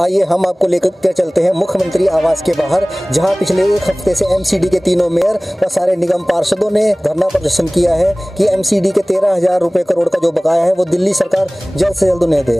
आइए हम आपको लेकर चलते हैं मुख्यमंत्री आवास के बाहर, जहां पिछले एक हफ्ते से एमसीडी के तीनों मेयर व सारे निगम पार्षदों ने धरना प्रदर्शन किया है कि एमसीडी के 13,000 रुपये करोड़ का जो बकाया है वो दिल्ली सरकार जल्द से जल्द उन्हें दे।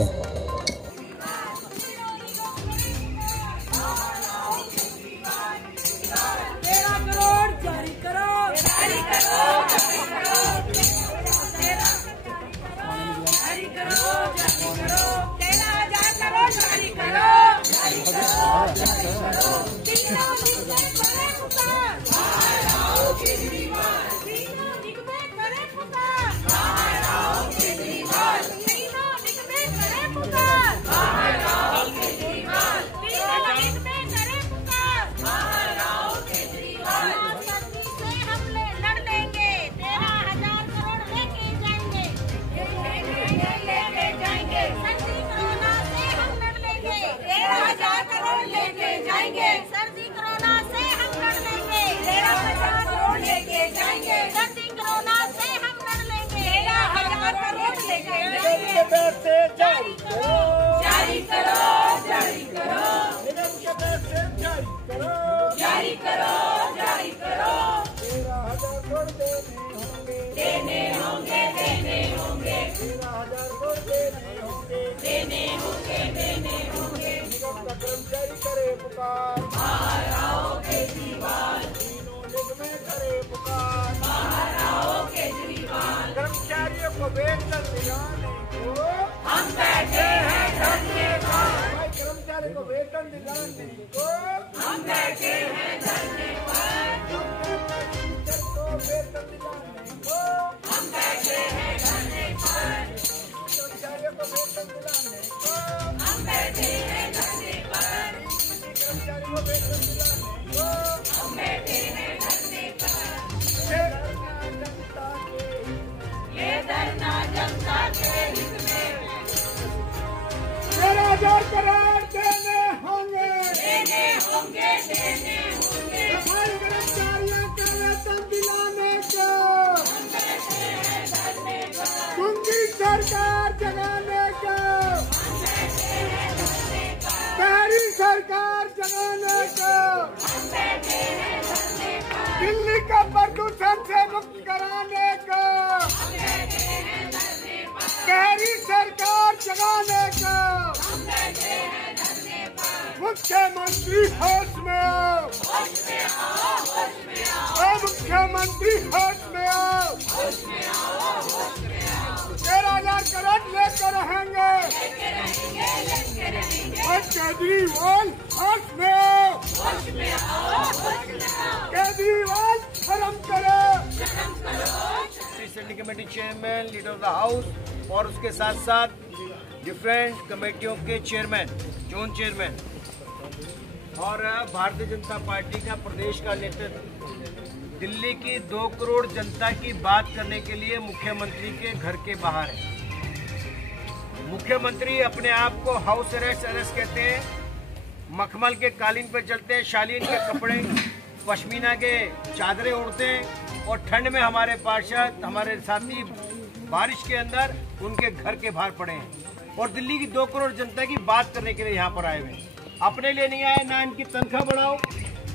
देने होंगे कर्मचारी करे पुकार, बाहर आओ केजरीवाल। तीनों निगमें करे पुकार, बाहर आओ केजरीवाल। कर्मचारियों को वेतन दिलाने को हम बैठे हैं धरने पर। भाई कर्मचारी को वेतन दिलाने को हम बैठे हैं धरने पर। वेतन दिलाने को हम बैठे हैं धरने पर। कर्मचारियों को वेतन दिलाने को हम बैठे हैं धरने पर। कर्मचारी को वेतन दिलाने को हम बैठे हैं धरने पर। ये धरना जनता के हित में। 13,000 करोड़ देने होंगे, देने होंगे, देने होंगे। सफाई कर्मचारियों का वेतन दिलाने को हम बैठे हैं धरने पर। उनकी सरकार जगाने को हम बैठे हैं धरने पर। पहली सरकार जगाने को हम बैठे हैं धरने पर। दिल्ली का प्रदूषण से मुक्त कराने को हम बैठे हैं धरने पर। पहली सरकार जगाने को हम बैठे हैं धरने पर। मुख्यमंत्री होश में आओ, होश में आओ, होश में आओ। मुख्यमंत्री होश में आओ, होश में आओ, होश में आओ। 13,000 करोड़ लेकर रहेंगे, लेके रहेंगे, लेके रहेंगे। और केजरीवाल होश में आओ, होश में आओ, होश में आओ। केजरीवाल शर्म करो, शर्म करो। Standing committee chairman, leader of the house और उसके साथ साथ डिफरेंट कमेटियों के चेयरमैन, जोन चेयरमैन और भारतीय जनता पार्टी का प्रदेश का नेतृत्व दिल्ली की 2 करोड़ जनता की बात करने के लिए मुख्यमंत्री के घर के बाहर है। मुख्यमंत्री अपने आप को हाउस अरेस्ट कहते हैं, मखमल के कालीन पर चलते हैं, शालीन के कपड़े, पश्मीना के चादरें उड़ते हैं और ठंड में हमारे पार्षद, हमारे साथी बारिश के अंदर उनके घर के बाहर पड़े हैं और दिल्ली की 2 करोड़ जनता की बात करने के लिए यहाँ पर आए हुए हैं। अपने लिए नहीं आए, ना इनकी तनख्वाह बढ़ाओ,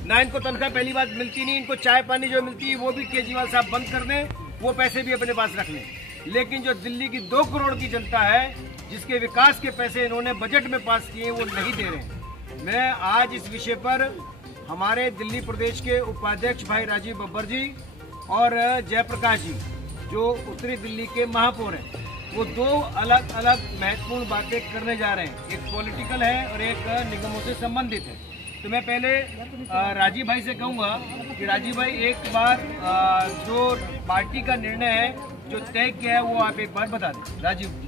ना इनको तनख्वाह पहली बात मिलती नहीं, इनको चाय पानी जो मिलती है वो भी केजरीवाल साहब बंद कर दें, वो पैसे भी अपने पास रख लें। लेकिन जो दिल्ली की 2 करोड़ की जनता है, जिसके विकास के पैसे इन्होंने बजट में पास किए, वो नहीं दे रहे। मैं आज इस विषय पर हमारे दिल्ली प्रदेश के उपाध्यक्ष भाई राजीव बब्बर जी और जयप्रकाश जी, जो उत्तरी दिल्ली के महापौर हैं, वो 2 अलग अलग महत्वपूर्ण बातें करने जा रहे हैं। एक पॉलिटिकल है और एक निगमों से संबंधित है। तो मैं पहले राजीव भाई से कहूँगा कि राजीव भाई एक बार जो पार्टी का निर्णय है, जो तय किया है, वो आप एक बार बता दें। राजीव जी।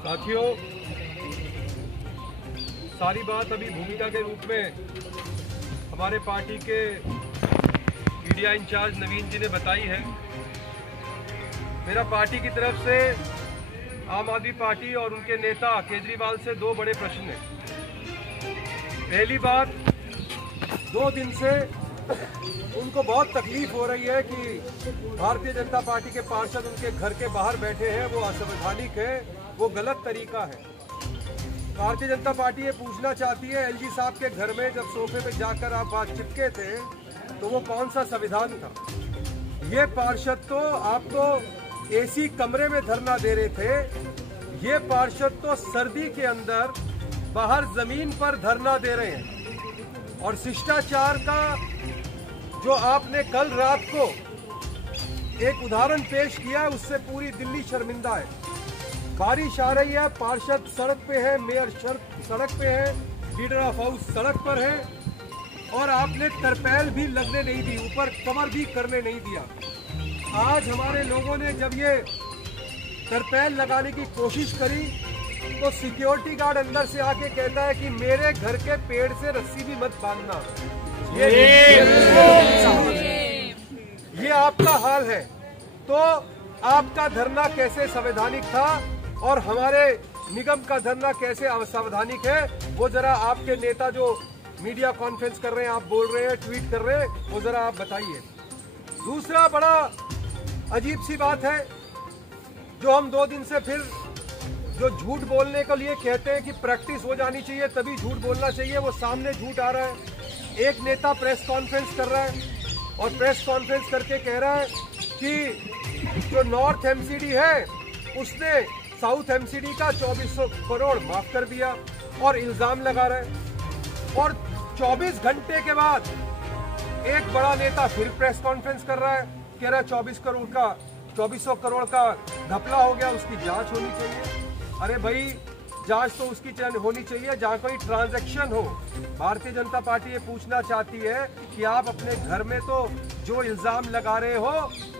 साथियों, सारी बात अभी भूमिका के रूप में हमारे पार्टी के मीडिया इंचार्ज नवीन जी ने बताई है। मेरा पार्टी की तरफ से आम आदमी पार्टी और उनके नेता केजरीवाल से 2 बड़े प्रश्न हैं। पहली बात, 2 दिन से उनको बहुत तकलीफ हो रही है कि भारतीय जनता पार्टी के पार्षद उनके घर के बाहर बैठे हैं, वो असंवैधानिक है, वो गलत तरीका है। भारतीय जनता पार्टी ये पूछना चाहती है, एलजी साहब के घर में जब सोफे पे जाकर आप बात चिपके थे तो वो कौन सा संविधान था? ये पार्षद तो आप तो एसी कमरे में धरना दे रहे थे, ये पार्षद तो सर्दी के अंदर बाहर जमीन पर धरना दे रहे हैं। और शिष्टाचार का जो आपने कल रात को एक उदाहरण पेश किया है, उससे पूरी दिल्ली शर्मिंदा है। बारिश आ रही है, पार्षद सड़क पे है, मेयर सड़क पे है, लीडर ऑफ हाउस सड़क पर है, और आपने तरपैल भी लगने नहीं दी, ऊपर कवर भी करने नहीं दिया। आज हमारे लोगों ने जब ये तरपैल लगाने की कोशिश करी तो सिक्योरिटी गार्ड अंदर से आके कहता है कि मेरे घर के पेड़ से रस्सी भी मत बांधना। ये आपका हाल है। तो आपका धरना कैसे संवैधानिक था और हमारे निगम का धरना कैसे असंवैधानिक है, वो जरा आपके नेता जो मीडिया कॉन्फ्रेंस कर रहे हैं, आप बोल रहे हैं, ट्वीट कर रहे हैं, वो जरा आप बताइए। दूसरा बड़ा अजीब सी बात है जो हम 2 दिन से फिर जो झूठ बोलने के लिए कहते हैं कि प्रैक्टिस हो जानी चाहिए तभी झूठ बोलना चाहिए, वो सामने झूठ आ रहा है। एक नेता प्रेस कॉन्फ्रेंस कर रहा है और प्रेस कॉन्फ्रेंस करके कह रहा है कि जो नॉर्थ एमसीडी है उसने साउथ एमसीडी का 2400 करोड़ माफ कर दिया और इल्जाम लगा रहा है। और 24 घंटे के बाद एक बड़ा नेता फिर प्रेस कॉन्फ्रेंस कर रहा है, कह रहा है 2400 करोड़ का घपला हो गया, उसकी जांच होनी चाहिए। अरे भाई, जांच तो उसकी होनी चाहिए जहां कोई ट्रांजैक्शन हो। भारतीय जनता पार्टी ये पूछना चाहती है कि आप अपने घर में तो जो इल्जाम लगा रहे हो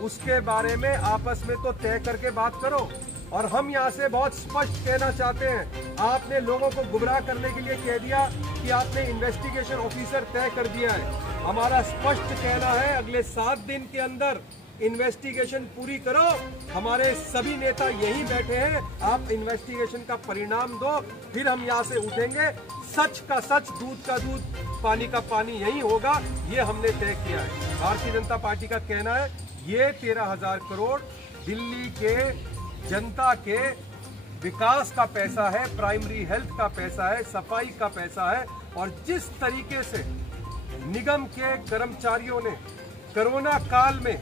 उसके बारे में आपस में तो तय करके बात करो। और हम यहाँ से बहुत स्पष्ट कहना चाहते हैं, आपने लोगों को गुमराह करने के लिए कह दिया कि आपने इन्वेस्टिगेशन ऑफिसर तय कर दिया है। हमारा स्पष्ट कहना है, अगले 7 दिन के अंदर इन्वेस्टिगेशन पूरी करो। हमारे सभी नेता यहीं बैठे हैं, आप इन्वेस्टिगेशन का परिणाम दो, फिर हम यहाँ से उठेंगे। सच का सच, दूध का दूध, पानी का पानी यही होगा, ये हमने तय किया है। भारतीय जनता पार्टी का कहना है ये 13,000 करोड़ दिल्ली के जनता के विकास का पैसा है, प्राइमरी हेल्थ का पैसा है, सफाई का पैसा है। और जिस तरीके से निगम के कर्मचारियों ने कोरोना काल में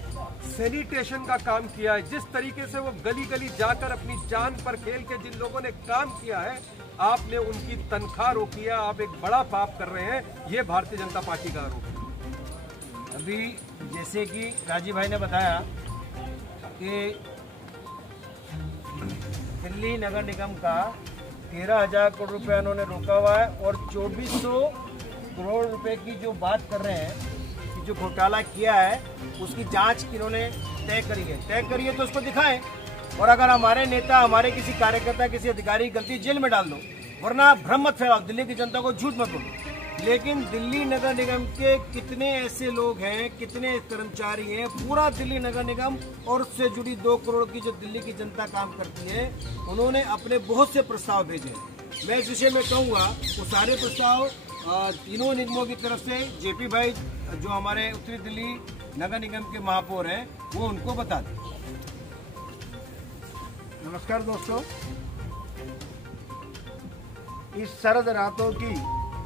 सैनिटेशन का काम किया है, जिस तरीके से वो गली गली जाकर अपनी जान पर खेल के जिन लोगों ने काम किया है, आपने उनकी तनख्वाह रोकी है। आप एक बड़ा पाप कर रहे हैं, ये भारतीय जनता पार्टी का आरोप है। अभी जैसे कि राजीव भाई ने बताया कि दिल्ली नगर निगम का 13,000 करोड़ रुपया उन्होंने रोका हुआ है और 2400 करोड़ रुपए की जो बात कर रहे हैं कि जो घोटाला किया है उसकी जांच इन्होंने तय करी है तो उसको दिखाएं। और अगर हमारे नेता, हमारे किसी कार्यकर्ता, किसी अधिकारी की गलती जेल में डाल दो, वरना भ्रम मत फैलाओ, दिल्ली की जनता को झूठ मत बोलो। लेकिन दिल्ली नगर निगम के कितने ऐसे लोग हैं, कितने कर्मचारी हैं, पूरा दिल्ली नगर निगम और उससे जुड़ी 2 करोड़ की जो दिल्ली की जनता काम करती है, उन्होंने अपने बहुत से प्रस्ताव भेजे। मैं इस विषय में कहूँगा वो सारे प्रस्ताव तीनों निगमों की तरफ से जेपी भाई जो हमारे उत्तरी दिल्ली नगर निगम के महापौर हैं वो उनको बता दें। नमस्कार दोस्तों, इस सर्द रातों की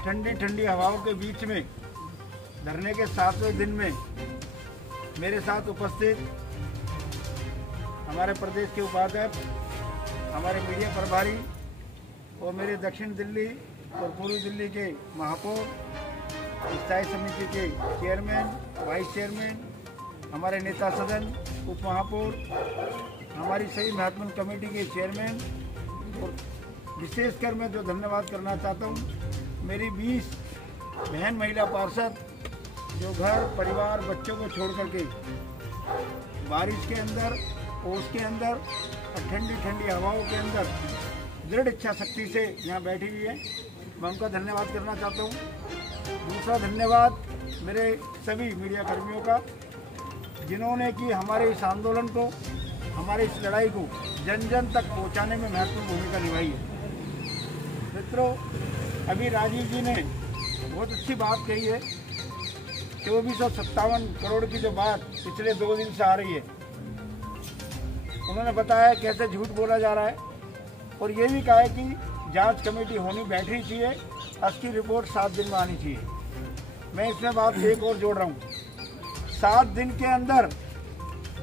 ठंडी ठंडी हवाओं के बीच में धरने के 7वें दिन में मेरे साथ उपस्थित हमारे प्रदेश के उपाध्यक्ष, हमारे मीडिया प्रभारी और मेरे दक्षिण दिल्ली और पूर्वी दिल्ली के महापौर, स्थायी समिति के चेयरमैन, वाइस चेयरमैन, हमारे नेता सदन, उप महापौर, हमारी सभी महत्वपूर्ण कमेटी के चेयरमैन, और विशेषकर मैं जो धन्यवाद करना चाहता हूँ मेरी 20 बहन महिला पार्षद जो घर परिवार बच्चों को छोड़ करके बारिश के अंदर, ओस के अंदर और ठंडी ठंडी हवाओं के अंदर दृढ़ इच्छा शक्ति से यहाँ बैठी हुई है, मैं उनका धन्यवाद करना चाहता हूँ। दूसरा धन्यवाद मेरे सभी मीडिया कर्मियों का, जिन्होंने कि हमारे इस आंदोलन को, हमारे इस लड़ाई को जन जन तक पहुँचाने में महत्वपूर्ण भूमिका निभाई है। मित्रों, अभी राजीव जी ने बहुत अच्छी बात कही है 2457 करोड़ की जो बात पिछले 2 दिन से आ रही है, उन्होंने बताया कैसे झूठ बोला जा रहा है और ये भी कहा है कि जांच कमेटी बैठनी चाहिए, उसकी रिपोर्ट 7 दिन में आनी चाहिए। मैं इसमें बात एक और जोड़ रहा हूँ, 7 दिन के अंदर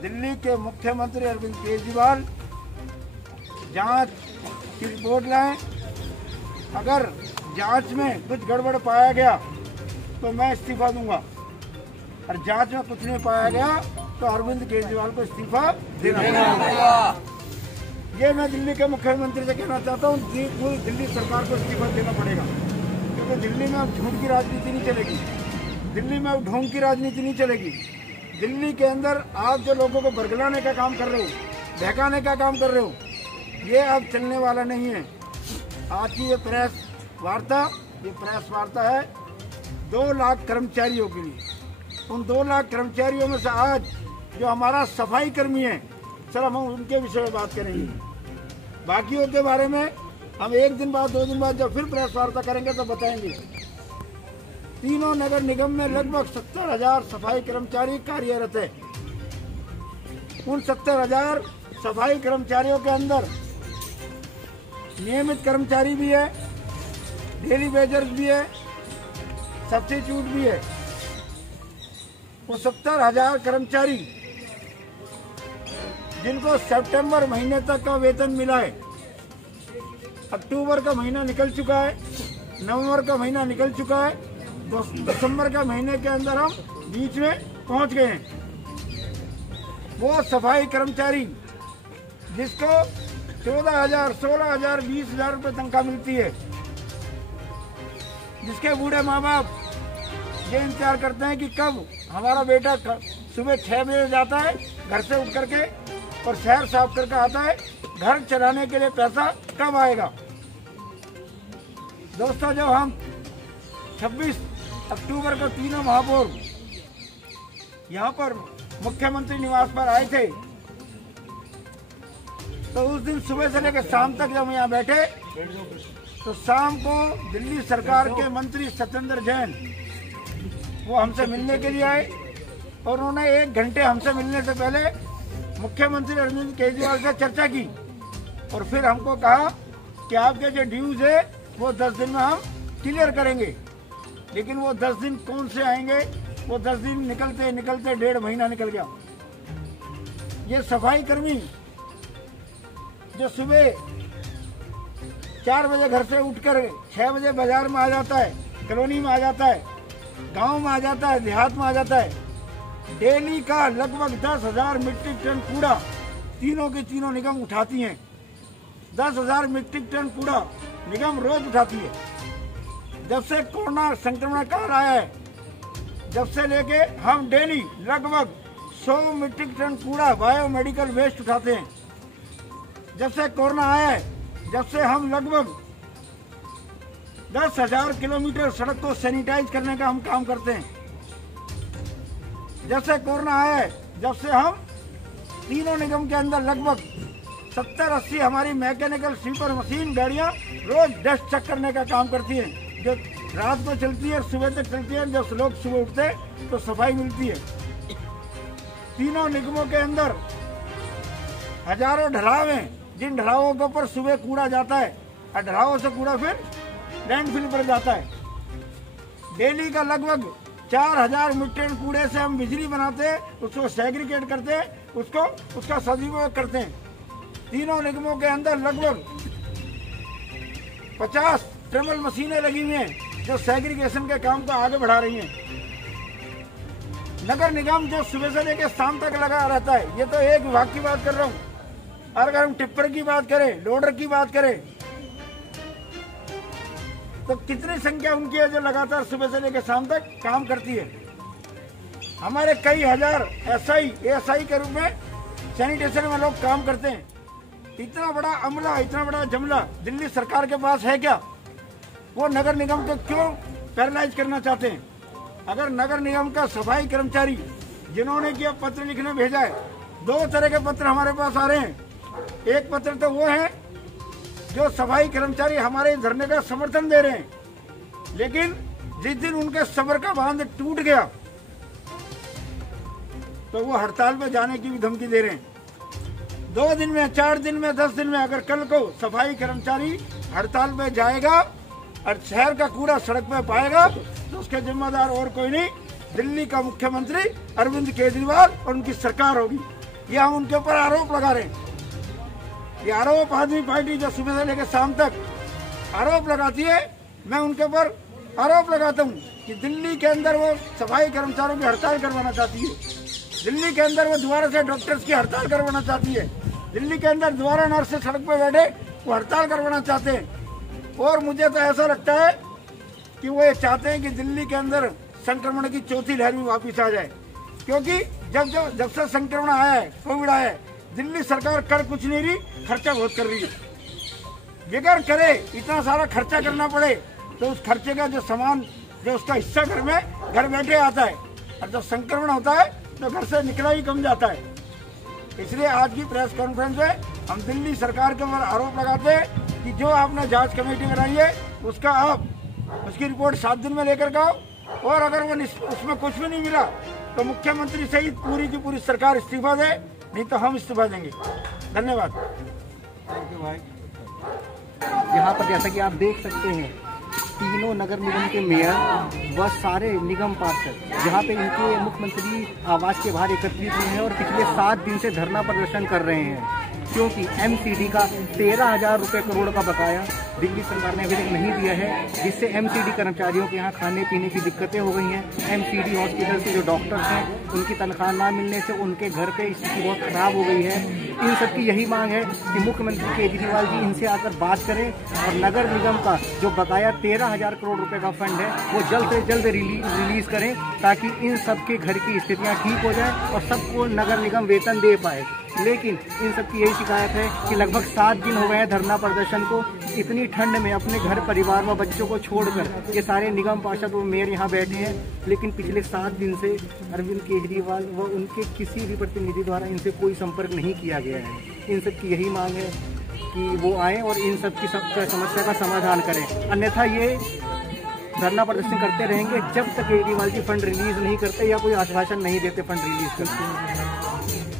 दिल्ली के मुख्यमंत्री अरविंद केजरीवाल जांच की रिपोर्ट लाएं। अगर जांच में कुछ गड़बड़ पाया गया तो मैं इस्तीफा दूंगा, और जांच में कुछ नहीं पाया गया तो अरविंद केजरीवाल को इस्तीफा देना पड़ेगा। ये मैं दिल्ली के मुख्यमंत्री से कहना चाहता हूँ, पूरी दिल्ली सरकार को इस्तीफा देना पड़ेगा, क्योंकि दिल्ली में अब झूठ की राजनीति नहीं चलेगी, दिल्ली में अब ढोंग की राजनीति नहीं चलेगी। दिल्ली के अंदर आप जो लोगों को बरगलाने का काम कर रहे हो, बहकाने का काम कर रहे हो, ये अब चलने वाला नहीं है। आज की ये प्रेस वार्ता है 2 लाख कर्मचारियों के लिए। उन 2 लाख कर्मचारियों में से आज जो हमारा सफाई कर्मी है, सर हम उनके विषय में बात करेंगे। बाकियों के बारे में हम 1 दिन बाद 2 दिन बाद जब फिर प्रेस वार्ता करेंगे तो बताएंगे। तीनों नगर निगम में लगभग 70,000 सफाई कर्मचारी कार्यरत है। उन 70,000 सफाई कर्मचारियों के अंदर नियमित कर्मचारी भी है, डेली वेजर्स भी है, सब्स्टिट्यूट भी है। वो 70,000 कर्मचारी जिनको सितंबर महीने तक का वेतन मिला है, अक्टूबर का महीना निकल चुका है, नवंबर का महीना निकल चुका है, दिसंबर का महीने के अंदर हम बीच में पहुंच गए हैं। वो सफाई कर्मचारी जिसको 14,000, 16,000, 20,000 रुपये तनख्वाह मिलती है, जिसके बूढ़े माँ बाप ये इंतजार करते हैं कि कब हमारा बेटा सुबह 6 बजे जाता है घर से उठ करके और शहर साफ करके आता है, घर चलाने के लिए पैसा कब आएगा। दोस्तों, जब हम 26 अक्टूबर को तीनों महापौर यहाँ पर मुख्यमंत्री निवास पर आए थे, तो उस दिन सुबह से लेकर शाम तक जब यहाँ बैठे तो शाम को दिल्ली सरकार के मंत्री सत्येंद्र जैन वो हमसे मिलने के लिए आए और उन्होंने 1 घंटे हमसे मिलने से पहले मुख्यमंत्री अरविंद केजरीवाल से चर्चा की और फिर हमको कहा कि आपके जो ड्यूज है वो 10 दिन में हम क्लियर करेंगे। लेकिन वो 10 दिन कौन से आएंगे, वो 10 दिन निकलते निकलते 1.5 महीना निकल गया। ये सफाई कर्मी जो सुबह 4 बजे घर से उठकर 6 बजे बाजार में आ जाता है, कॉलोनी में आ जाता है, गांव में आ जाता है, देहात में आ जाता है, डेली का लगभग 10,000 मीट्रिक टन कूड़ा तीनों के तीनों निगम उठाती हैं। 10,000 मीट्रिक टन कूड़ा निगम रोज उठाती है। जब से कोरोना संक्रमण काल आया है, जब से लेके हम डेली लगभग 100 मीट्रिक टन कूड़ा बायोमेडिकल वेस्ट उठाते हैं। जब से कोरोना आया है, जब से हम लगभग 10,000 किलोमीटर सड़क को सैनिटाइज करने का हम काम करते हैं। जब से कोरोना आया है, जब से हम तीनों निगम के अंदर लगभग 70-80 हमारी मैकेनिकल स्वीपर मशीन गाड़ियां रोज डस्ट चेक करने का काम करती हैं, जो रात को चलती है, सुबह तक चलती है। जब लोग सुबह उठते हैं तो सफाई मिलती है। तीनों निगमों के अंदर हजारों ढलाव हैं, जिन ढलावों के ऊपर सुबह कूड़ा जाता है और ढलावों से कूड़ा फिर लैंडफिल पर जाता है। डेली का लगभग 4,000 मीट्रिक टन कूड़े से हम बिजली बनाते हैं, उसको सेग्रीगेट करते हैं, उसका सदुपयोग करते हैं। तीनों निगमों के अंदर लगभग 50 ट्रिपल मशीनें लगी हुई हैं जो सेग्रीगेशन के काम को आगे बढ़ा रही हैं। नगर निगम जो सुबह से लेकर शाम तक लगा रहता है, ये तो एक विभाग की बात कर रहा हूँ। और अगर हम टिप्पर की बात करें, लोडर की बात करें, तो कितनी संख्या उनकी है जो लगातार सुबह से लेकर शाम तक काम करती है। हमारे कई हजार एसआई के रूप में सैनिटेशन में लोग काम करते हैं। इतना बड़ा अमला, इतना बड़ा जमला दिल्ली सरकार के पास है क्या? वो नगर निगम को क्यों पैरालाइज करना चाहते हैं? अगर नगर निगम का सफाई कर्मचारी जिन्होंने कि पत्र लिखने भेजा है, 2 तरह के पत्र हमारे पास आ रहे हैं। एक पत्र तो वो है जो सफाई कर्मचारी हमारे धरने का समर्थन दे रहे हैं, लेकिन जिस दिन उनके सब्र का बांध टूट गया, तो वो हड़ताल पे जाने की भी धमकी दे रहे हैं। 2 दिन में, 4 दिन में, 10 दिन में अगर कल को सफाई कर्मचारी हड़ताल पे जाएगा और शहर का कूड़ा सड़क पे पाएगा तो उसके जिम्मेदार और कोई नहीं, दिल्ली का मुख्यमंत्री अरविंद केजरीवाल और उनकी सरकार होगी। ये हम उनके ऊपर आरोप लगा रहे हैं। ये आरोप आदमी पार्टी जो सुबह से लेकर शाम तक आरोप लगाती है, मैं उनके ऊपर आरोप लगाता हूँ कि दिल्ली के अंदर वो सफाई कर्मचारियों की हड़ताल करवाना चाहती है, दिल्ली के अंदर वो दोबारा से डॉक्टर्स की हड़ताल करवाना चाहती है, दिल्ली के अंदर दोबारा नर्स सड़क पर बैठे वो हड़ताल करवाना चाहते हैं। और मुझे तो ऐसा लगता है कि वो ये चाहते हैं कि दिल्ली के अंदर संक्रमण की चौथी लहर भी वापिस आ जाए, क्योंकि जब से संक्रमण आया है, कोविड आया है, दिल्ली सरकार कर कुछ नहीं रही, खर्चा बहुत कर रही है। बेगर करे इतना सारा खर्चा करना पड़े तो उस खर्चे का जो सामान जो उसका हिस्सा घर बैठे आता है, और जब संक्रमण होता है तो घर से निकला ही कम जाता है। इसलिए आज की प्रेस कॉन्फ्रेंस में हम दिल्ली सरकार के ऊपर आरोप लगाते हैं कि जो आपने जांच कमेटी बनाई है उसकी रिपोर्ट 7 दिन में लेकर आओ, और अगर वो उसमें कुछ भी नहीं मिला तो मुख्यमंत्री सहित पूरी की पूरी सरकार इस्तीफा दे, नहीं तो हम इस्तीफा देंगे। धन्यवाद। थैंक यू भाई। यहाँ पर जैसा कि आप देख सकते हैं, तीनों नगर निगम के मेयर व सारे निगम पार्षद यहाँ पे इनके मुख्यमंत्री आवास के बाहर एकत्रित हुए हैं और पिछले 7 दिन से धरना प्रदर्शन कर रहे हैं, क्योंकि एमसीडी का 13,000 रुपये करोड़ का बकाया दिल्ली सरकार ने अभी तक नहीं दिया है, जिससे एमसीडी कर्मचारियों के यहाँ खाने पीने की दिक्कतें हो गई हैं। एमसीडी हॉस्पिटल के जो डॉक्टर्स हैं उनकी तनख्वाह ना मिलने से उनके घर पे स्थिति बहुत खराब हो गई है। इन सब की यही मांग है कि मुख्यमंत्री केजरीवाल जी इनसे आकर बात करें और नगर निगम का जो बकाया 13,000 करोड़ रुपए का फंड है वो जल्द से जल्द रिलीज करें, ताकि इन सब के घर की स्थितियाँ ठीक हो जाए और सबको नगर निगम वेतन दे पाए। लेकिन इन सब की यही शिकायत है कि लगभग 7 दिन हो गए हैं धरना प्रदर्शन को। इतनी ठंड में अपने घर परिवार व बच्चों को छोड़कर ये सारे निगम पार्षद व मेयर यहाँ बैठे हैं, लेकिन पिछले 7 दिन से अरविंद केजरीवाल व उनके किसी भी प्रतिनिधि द्वारा इनसे कोई संपर्क नहीं किया गया है। इन सब की यही मांग है कि वो आएँ और इन सब की समस्या का समाधान करें, अन्यथा ये धरना प्रदर्शन करते रहेंगे जब तक केजरीवाल जी फंड रिलीज नहीं करते या कोई आश्वासन नहीं देते फंड रिलीज करते।